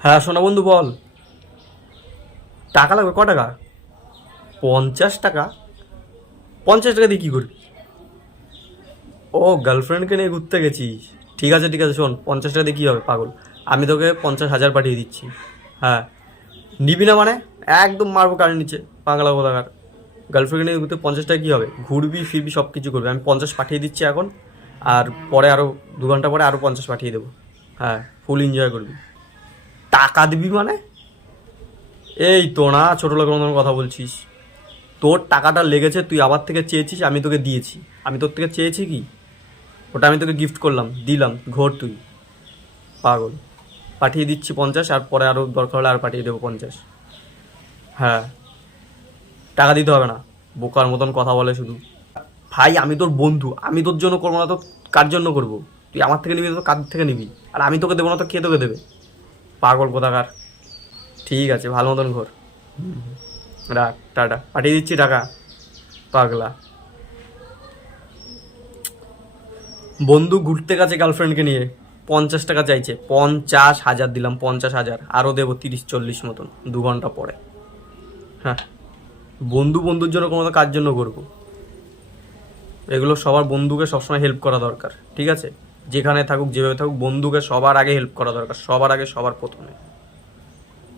হ্যাঁ সোনা বন্ধু বল। টাকা লাগবে? ক টাকা? 50 টাকা? 50 টাকা দিয়ে কী করবি? ও, গার্লফ্রেন্ডকে নিয়ে ঘুরতে গেছিস? ঠিক আছে ঠিক আছে, শোন, 50 টাকা দিয়ে কী হবে পাগল? আমি তোকে 50,000 পাঠিয়ে দিচ্ছি। হ্যাঁ, নিবি না মানে? একদম মারবো কারের নিচে, পাগলা কোথাকার। গার্লফ্রেন্ডকে নিয়ে ঘুরতে 50 টাকা কী হবে? ঘুরবি ফিরবি সব কিছু করবি। আমি 50 পাঠিয়ে দিচ্ছি এখন, আর পরে আরও 2 ঘন্টা পরে আরও 50 পাঠিয়ে দেবো। হ্যাঁ, ফুল এনজয় করবি। টাকা দিবি মানে? এই তো না, ছোটো লোকের মতন কথা বলছিস। তোর টাকাটা লেগেছে, তুই আবার থেকে চেয়েছিস, আমি তোকে দিয়েছি। আমি তোর থেকে চেয়েছি কি? ওটা আমি তোকে গিফট করলাম, দিলাম, ঘোর তুই। পাগল। পাঠিয়ে দিচ্ছি 50, আর পরে আরও দরকার হলে আর পাঠিয়ে দেবো 50। হ্যাঁ, টাকা দিতে হবে না। বোকার মতন কথা বলে শুধু। ভাই আমি তোর বন্ধু, আমি তোর জন্য করবো না তো কার জন্য করবো? তুই আমার থেকে নিবি তো কার থেকে নিবি? আর আমি তোকে দেবো না তো কে তোকে দেবে? পাগল কোথাকার। ঠিক আছে, ভালো মতন ঘোর। রাখ, টাটা, পাঠিয়ে দিচ্ছি টাকা। পাগলা। বন্ধু ঘুরতে গেছে গার্লফ্রেন্ডকে নিয়ে, 50 টাকা চাইছে। 50,000 দিলাম, 50,000 আরও দেবো 30-40 মতন 2 ঘন্টা পরে। হ্যাঁ, বন্ধু বন্ধুর জন্য কোনো কাজ জন্য করবো? এগুলো সবার বন্ধুকে সবসময় হেল্প করা দরকার, ঠিক আছে? যেখানে থাকুক যেভাবে থাকুক, বন্ধুকে সবার আগে হেল্প করা দরকার, সবার আগে, সবার প্রথমে।